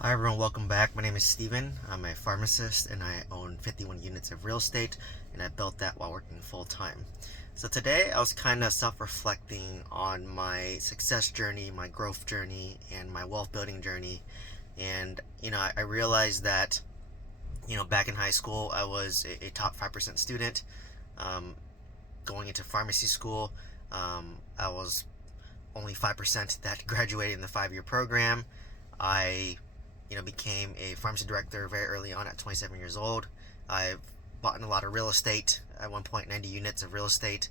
Hi everyone, welcome back. My name is Steven. I'm a pharmacist and I own 51 units of real estate, and I built that while working full time. So today I was kind of self-reflecting on my success journey, my growth journey, and my wealth building journey. And I realized that back in high school I was a top 5% student. Um, Going into pharmacy school, I was only 5% that graduated in the 5-year program. I became a pharmacy director very early on at 27 years old. I've bought in a lot of real estate, at one point 90 units of real estate,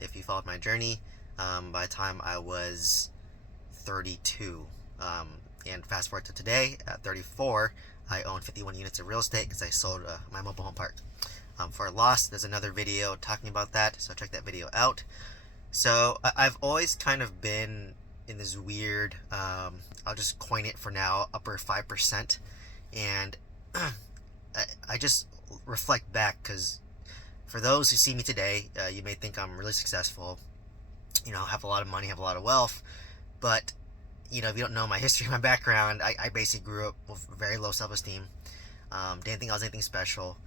if you followed my journey, by the time I was 32. And fast forward to today, at 34, I own 51 units of real estate because I sold my mobile home park for a loss. There's another video talking about that, so check that video out. So I've always kind of been in this weird, I'll just coin it for now, upper 5%. And I just reflect back because for those who see me today, you may think I'm really successful, have a lot of money, have a lot of wealth. But, if you don't know my history, my background, I basically grew up with very low self-esteem. Didn't think I was anything special.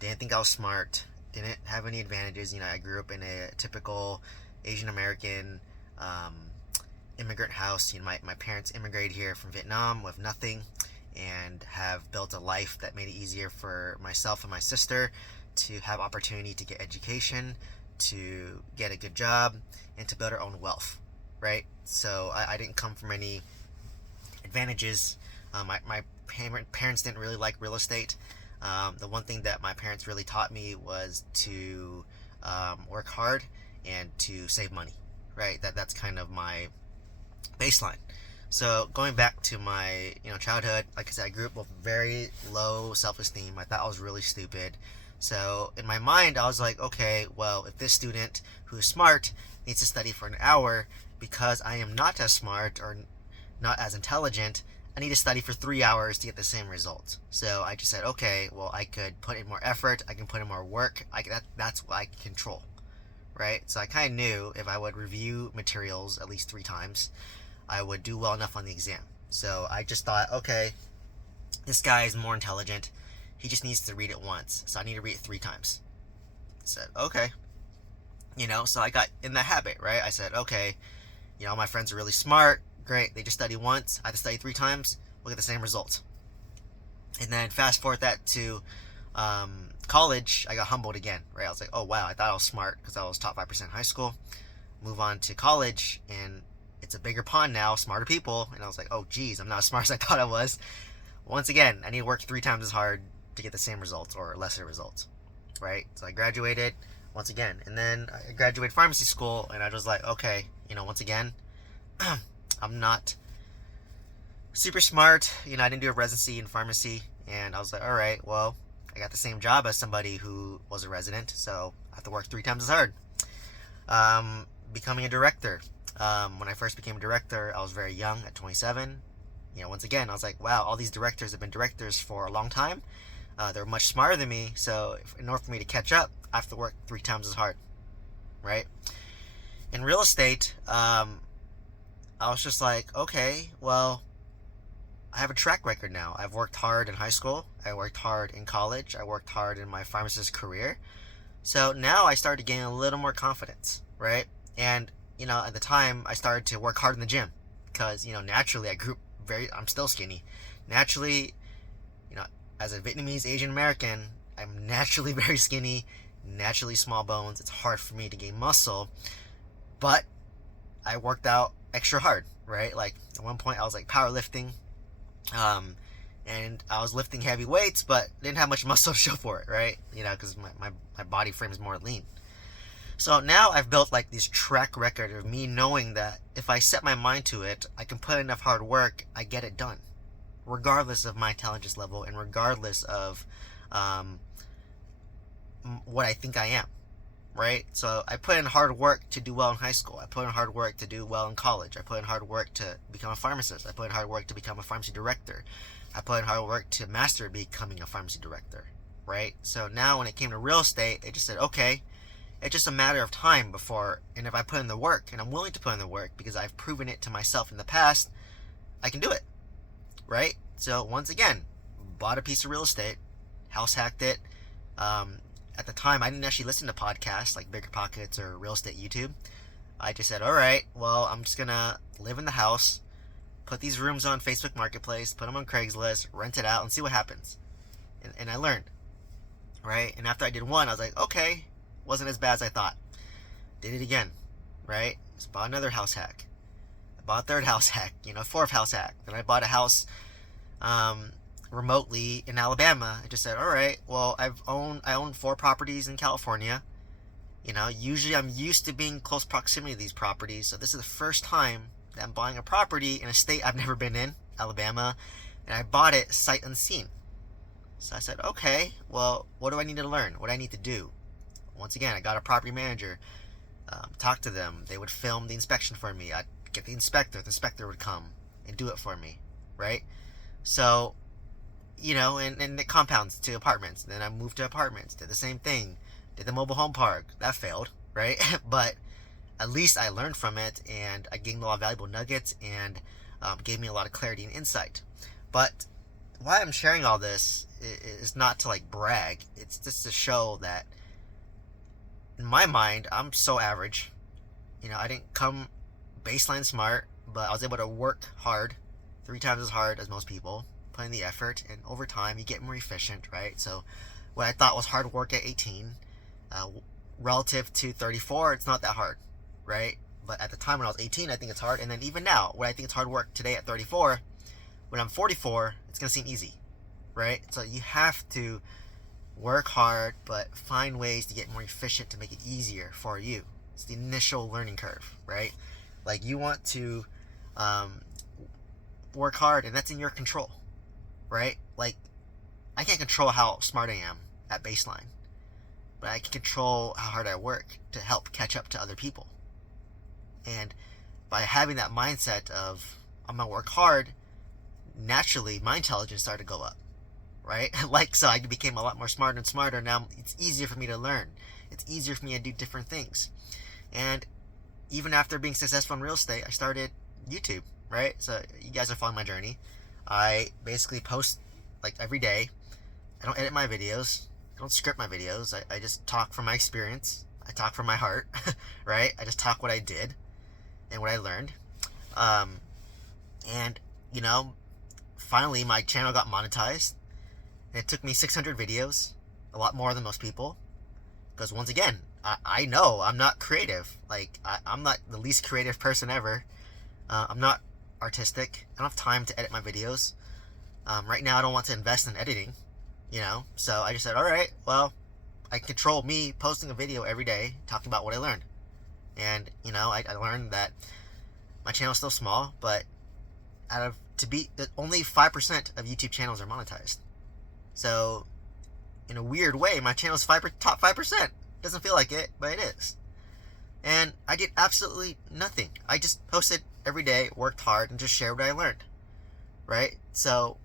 Didn't think I was smart. Didn't have any advantages. I grew up in a typical Asian American immigrant house. My parents immigrated here from Vietnam with nothing and have built a life that made it easier for myself and my sister to have opportunity to get education, to get a good job, and to build our own wealth, right? So I didn't come from any advantages. My parents didn't really like real estate. The one thing that my parents really taught me was to work hard and to save money, right? That's kind of my baseline. So going back to my childhood, like I said, I grew up with very low self-esteem. I thought I was really stupid. So in my mind, I was like, okay, well, if this student who's smart needs to study for an hour because I am not as smart or not as intelligent, I need to study for 3 hours to get the same result. So I just said, okay, well, I could put in more effort. I can put in more work. That's what I can control, right? So I kind of knew if I would review materials at least 3 times, I would do well enough on the exam. So I just thought, okay, this guy is more intelligent. He just needs to read it once. So I need to read it 3 times. I said, okay. So I got in the habit, right? I said, okay, my friends are really smart. Great. They just study once. I have to study 3 times. We'll get the same result. And then fast forward that to college, I got humbled again, right? I was like, oh, wow, I thought I was smart because I was top 5% in high school. Move on to college, and it's a bigger pond now, smarter people. And I was like, oh, geez, I'm not as smart as I thought I was. Once again, I need to work 3 times as hard to get the same results or lesser results, right? So I graduated once again. And then I graduated pharmacy school, and I was like, okay, once again, I'm not super smart. I didn't do a residency in pharmacy. And I was like, all right, well, I got the same job as somebody who was a resident, so I have to work 3 times as hard. Becoming a director. When I first became a director, I was very young at 27. Once again, I was like, wow, all these directors have been directors for a long time. They're much smarter than me, so in order for me to catch up, I have to work 3 times as hard, right? In real estate, I was just like, okay, well, I have a track record now. I've worked hard in high school. I worked hard in college. I worked hard in my pharmacist career. So now I started to gain a little more confidence, right? And, at the time, I started to work hard in the gym because, naturally I'm still skinny. Naturally, as a Vietnamese Asian American, I'm naturally very skinny, naturally small bones. It's hard for me to gain muscle, but I worked out extra hard, right? Like at one point I was like powerlifting, and I was lifting heavy weights, but didn't have much muscle to show for it, right? Because my body frame is more lean. So now I've built like this track record of me knowing that if I set my mind to it, I can put enough hard work, I get it done, regardless of my intelligence level and regardless of what I think I am, right? So I put in hard work to do well in high school. I put in hard work to do well in college. I put in hard work to become a pharmacist. I put in hard work to become a pharmacy director. I put in hard work to master becoming a pharmacy director, right? So now when it came to real estate, it just said, okay, it's just a matter of time before, and if I put in the work, and I'm willing to put in the work because I've proven it to myself in the past, I can do it, right? So once again, bought a piece of real estate, house hacked it. At the time, I didn't actually listen to podcasts like Bigger Pockets or Real Estate YouTube. I just said, all right, well, I'm just gonna live in the house, put these rooms on Facebook Marketplace, put them on Craigslist, rent it out, and see what happens. And I learned, right? And after I did one, I was like, okay, wasn't as bad as I thought. Did it again, right? Just bought another house hack. I bought a third house hack, fourth house hack. Then I bought a house remotely in Alabama. I just said, all right, well, I own 4 properties in California. Usually I'm used to being close proximity to these properties. So this is the first time that I'm buying a property in a state I've never been in, Alabama, and I bought it sight unseen. So I said, okay, well, what do I need to learn? What do I need to do? Once again, I got a property manager, talk to them. They would film the inspection for me. I'd get the inspector. The inspector would come and do it for me, right? So, and it compounds to apartments. Then I moved to apartments, did the same thing. Did the mobile home park. That failed, right? But at least I learned from it, and I gained a lot of valuable nuggets, and gave me a lot of clarity and insight. But why I'm sharing all this is not to brag. It's just to show that in my mind, I'm so average. I didn't come baseline smart, but I was able to work hard, 3 times as hard as most people, put in the effort, and over time you get more efficient, right? So what I thought was hard work at 18, relative to 34, it's not that hard, right? But at the time when I was 18, I think it's hard. And then even now, when I think it's hard work today at 34, when I'm 44, it's going to seem easy, right? So you have to work hard, but find ways to get more efficient to make it easier for you. It's the initial learning curve, right? You want to work hard, and that's in your control, right? I can't control how smart I am at baseline, but I can control how hard I work to help catch up to other people. And by having that mindset of I'm gonna work hard, naturally my intelligence started to go up, right? So I became a lot more smarter and smarter. Now it's easier for me to learn. It's easier for me to do different things. And even after being successful in real estate, I started YouTube, right? So you guys are following my journey. I basically post every day. I don't edit my videos. I don't script my videos. I just talk from my experience. I talk from my heart, right? I just talk what I did and what I learned. And, finally my channel got monetized. And it took me 600 videos, a lot more than most people. Because once again, I know I'm not creative. I'm not the least creative person ever. I'm not artistic. I don't have time to edit my videos. Right now I don't want to invest in editing, so I just said, all right, well, I control me posting a video every day talking about what I learned. And I learned that my channel is still small, but only 5% of YouTube channels are monetized. So in a weird way, my channel is top 5%. Doesn't feel like it, but it is. And I did absolutely nothing. I just posted every day, worked hard, and just shared what I learned, right? So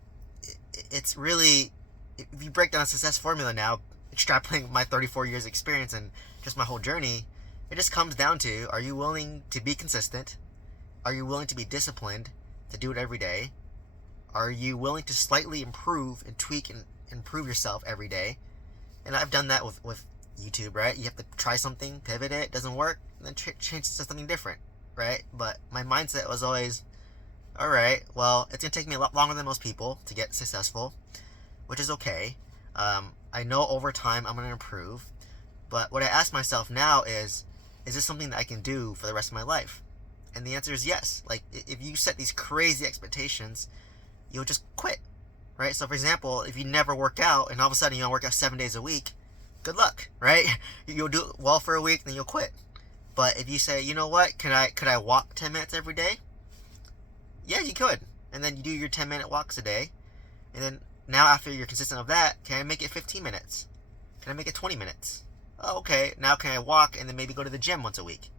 it's really, if you break down a success formula now, extrapolating my 34 years experience and just my whole journey, it just comes down to, are you willing to be consistent? Are you willing to be disciplined to do it every day? Are you willing to slightly improve and tweak and improve yourself every day? And I've done that with YouTube, right? You have to try something, pivot it, doesn't work, and then change it to something different, right? But my mindset was always, all right, well, it's going to take me a lot longer than most people to get successful, which is okay. I know over time I'm going to improve, but what I ask myself now is this something that I can do for the rest of my life? And the answer is yes. If you set these crazy expectations, you'll just quit, right? So for example, if you never work out and all of a sudden you don't work out 7 days a week, good luck, right? You'll do well for a week, then you'll quit. But if you say, you know what, could I walk 10 minutes every day? Yeah, you could. And then you do your 10-minute walks a day. And then now after you're consistent of that, can I make it 15 minutes? Can I make it 20 minutes? Oh, okay. Now can I walk and then maybe go to the gym once a week?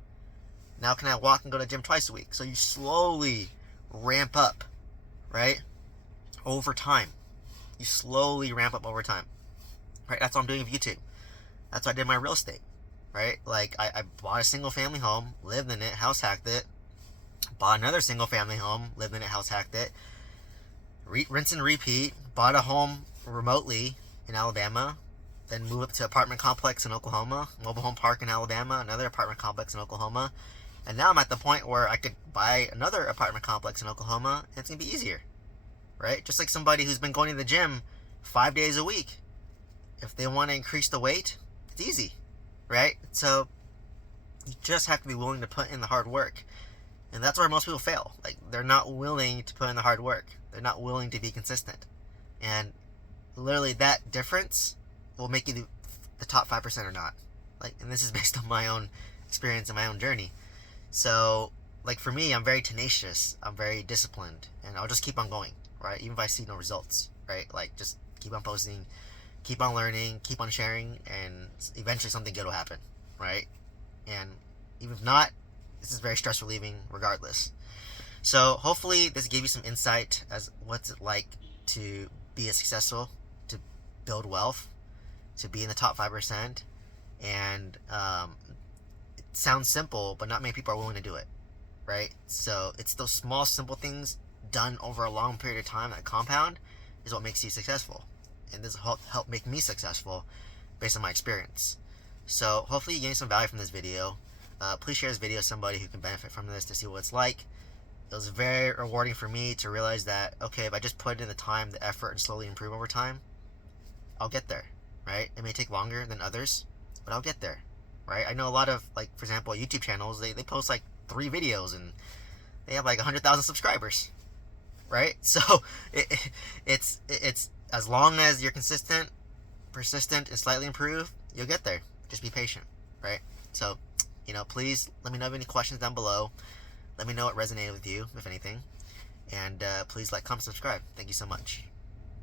Now can I walk and go to the gym twice a week? So you slowly ramp up, right? Over time. You slowly ramp up over time. Right? That's what I'm doing with YouTube. That's what I did in my real estate. Right? I bought a single family home, lived in it, house hacked it. Bought another single family home, lived in it, house hacked it. rinse and repeat. Bought a home remotely in Alabama, then moved up to apartment complex in Oklahoma, mobile home park in Alabama, another apartment complex in Oklahoma, and now I'm at the point where I could buy another apartment complex in Oklahoma, and it's gonna be easier, right? Just like somebody who's been going to the gym 5 days a week. If they want to increase the weight, it's easy, right? So you just have to be willing to put in the hard work. And that's where most people fail. Like, they're not willing to put in the hard work. They're not willing to be consistent. And literally that difference will make you the top 5% or not. Like, and this is based on my own experience and my own journey. So, like, for me, I'm very tenacious. I'm very disciplined. And I'll just keep on going, right? Even if I see no results, right? Like, just keep on posting, keep on learning, keep on sharing, and eventually something good will happen, right? And even if not, this is very stress relieving regardless. So hopefully this gave you some insight as what's it like to be a successful, to build wealth, to be in the top 5%. And it sounds simple, but not many people are willing to do it, right? So it's those small, simple things done over a long period of time that compound is what makes you successful. And this will help make me successful based on my experience. So hopefully you gain some value from this video. Please share this video with somebody who can benefit from this to see what it's like. It was very rewarding for me to realize that, okay, if I just put in the time, the effort, and slowly improve over time, I'll get there, right? It may take longer than others, but I'll get there, right? I know a lot of, like, for example, YouTube channels, they post like 3 videos and they have like 100,000 subscribers, right? So it's as long as you're consistent, persistent, and slightly improve, you'll get there. Just be patient, right? So, please let me know if you have any questions down below. Let me know what resonated with you, if anything. And please like, comment, subscribe. Thank you so much.